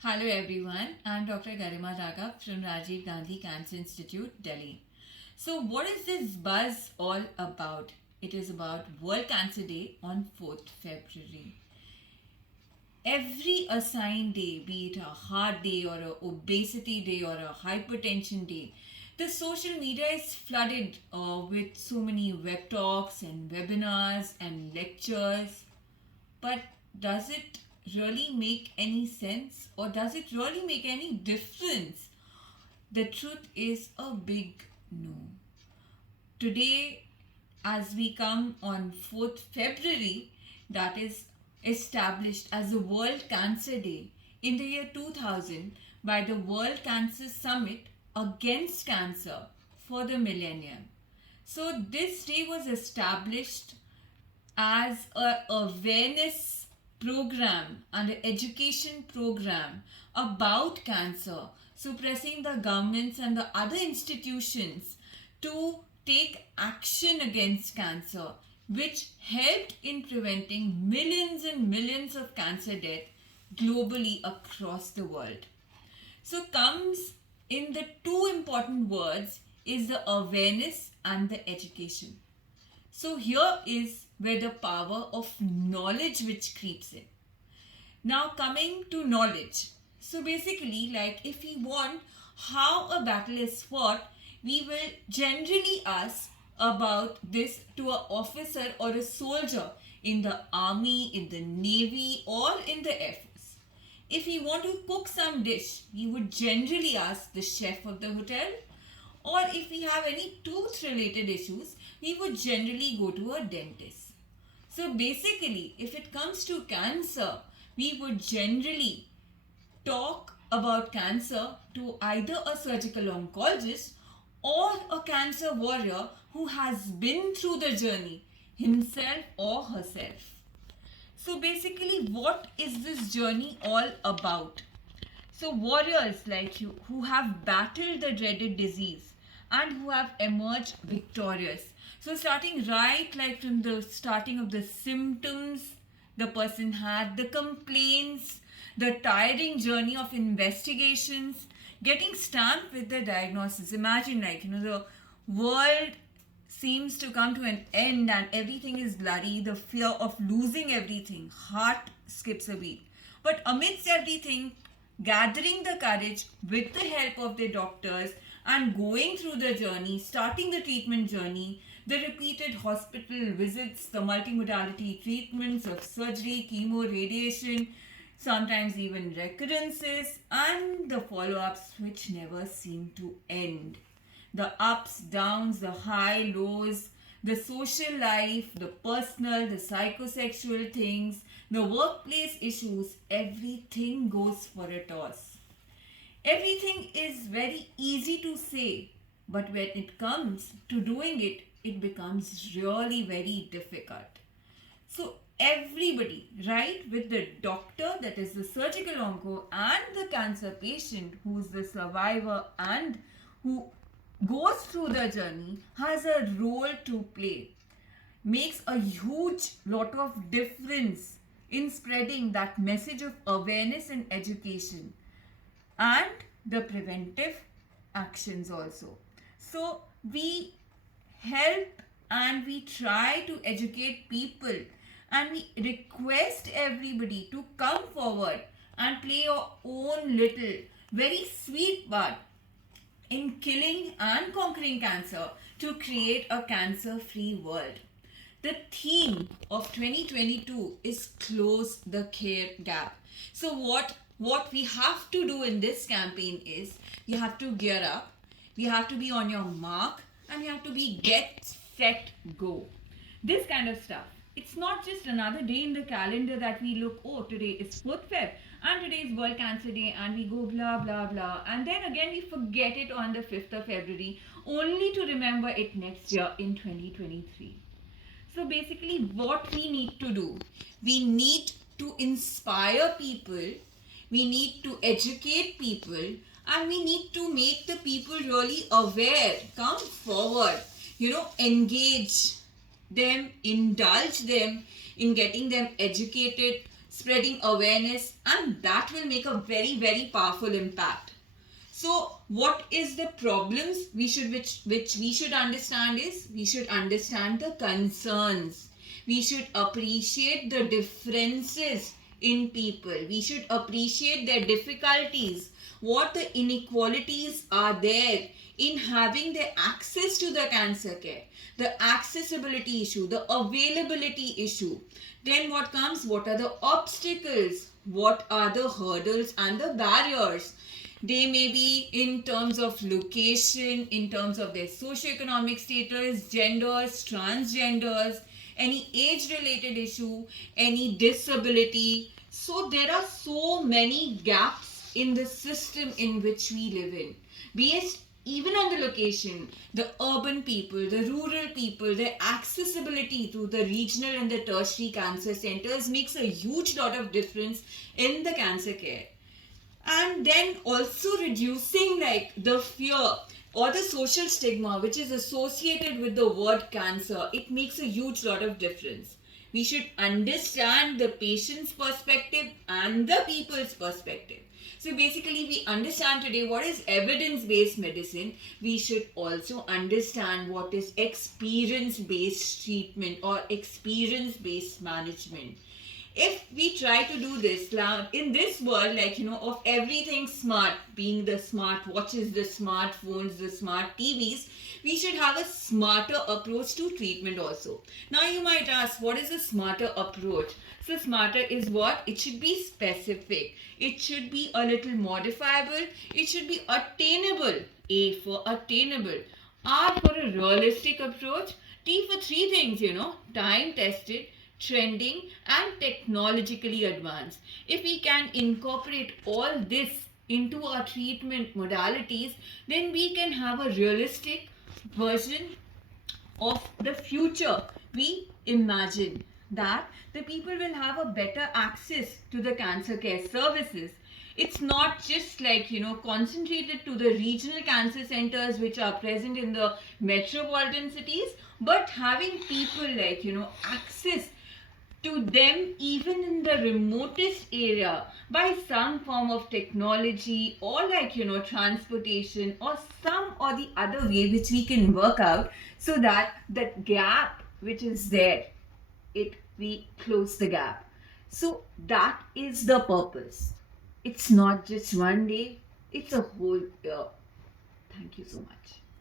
Hello everyone, I'm Dr. Garima Raghav from Rajiv Gandhi Cancer Institute, Delhi. So, what is this buzz all about? It is about World Cancer Day on 4th February. Every assigned day, be it a heart day or a obesity day or a hypertension day, the social media is flooded with so many web talks and webinars and lectures. But does it really make any sense or does it really make any difference? The truth is a big no. Today, as we come on 4th February, that is established as the World Cancer Day in the year 2000 by the World Cancer Summit Against Cancer for the Millennium. So, this day was established as a awareness program and an education program about cancer, so pressing the governments and the other institutions to take action against cancer, which helped in preventing millions and millions of cancer deaths globally across the world. So comes in the two important words is the awareness and the education. So here is where the power of knowledge which creeps in. Now coming to knowledge. So basically, like if we want how a battle is fought, we will generally ask about this to an officer or a soldier in the army, in the navy, or in the air force. If we want to cook some dish, we would generally ask the chef of the hotel, or if we have any tooth related issues, we would generally go to a dentist. So basically, if it comes to cancer, we would generally talk about cancer to either a surgical oncologist or a cancer warrior who has been through the journey himself or herself. So basically, what is this journey all about? So, warriors like you who have battled the dreaded disease and who have emerged victorious. So, starting right like from the starting of the symptoms the person had, the complaints, the tiring journey of investigations, getting stamped with the diagnosis. Imagine, like, the world seems to come to an end and everything is bloody, the fear of losing everything, heart skips a beat. But amidst everything, gathering the courage with the help of the doctors and going through the journey, starting the treatment journey, the repeated hospital visits, the multimodality treatments of surgery, chemo, radiation, sometimes even recurrences, and the follow ups which never seem to end. The ups, downs, the high, lows, the social life, the personal, the psychosexual things, the workplace issues, everything goes for a toss. Everything is very easy to say, but when it comes to doing it, it becomes really very difficult. So, everybody, right, with the doctor, that is the surgical onco, and the cancer patient, who is the survivor and who goes through the journey, has a role to play, makes a huge lot of difference in spreading that message of awareness and education and the preventive actions also. So we help and we try to educate people and we request everybody to come forward and play your own little very sweet part in killing and conquering cancer to create a cancer free world. The theme of 2022 is close the care gap. So what we have to do in this campaign is you have to gear up, you have to be on your mark, and you have to be get set go. This kind of stuff. It's not just another day in the calendar that we look, oh, today is 4th Feb and today is World Cancer Day and we go blah blah blah, and then again we forget it on the 5th of February only to remember it next year in 2023. So basically, what we need to do, we need to inspire people, we need to educate people, and we need to make the people really aware, come forward, engage them, indulge them in getting them educated spreading awareness, and that will make a very, very powerful impact. So, what is the problems which we should understand is we should understand the concerns. We should appreciate the differences in people. We should appreciate their difficulties, what the inequalities are there in having the access to the cancer care, the accessibility issue, the availability issue. Then what comes? What are the obstacles? What are the hurdles and the barriers? They may be in terms of location, in terms of their socioeconomic status, genders, transgenders, any age related issue, any disability. So there are so many gaps in the system in which we live in. Based even on the location, the urban people, the rural people, their accessibility to the regional and the tertiary cancer centers makes a huge lot of difference in the cancer care. And then also reducing like the fear or the social stigma which is associated with the word cancer. It makes a huge lot of difference. We should understand the patient's perspective and the people's perspective. So basically we understand today what is evidence based medicine. We should also understand what is experience based treatment or experience based management. If we try to do this in this world, like, of everything smart, being the smart watches, the smartphones, the smart TVs, we should have a smarter approach to treatment also. Now you might ask, what is a smarter approach? So smarter is what? It should be specific. It should be a little modifiable. It should be attainable. A for attainable. R for a realistic approach. T for three things, time tested, trending, and technologically advanced. If we can incorporate all this into our treatment modalities, then we can have a realistic version of the future. We imagine that the people will have a better access to the cancer care services. It's not just like, concentrated to the regional cancer centers which are present in the metropolitan cities, but having people like, access to them even in the remotest area by some form of technology or like, transportation or some or the other way which we can work out, so that that gap which is there, we close the gap. So that is the purpose. It's not just one day, it's a whole year. Thank you so much.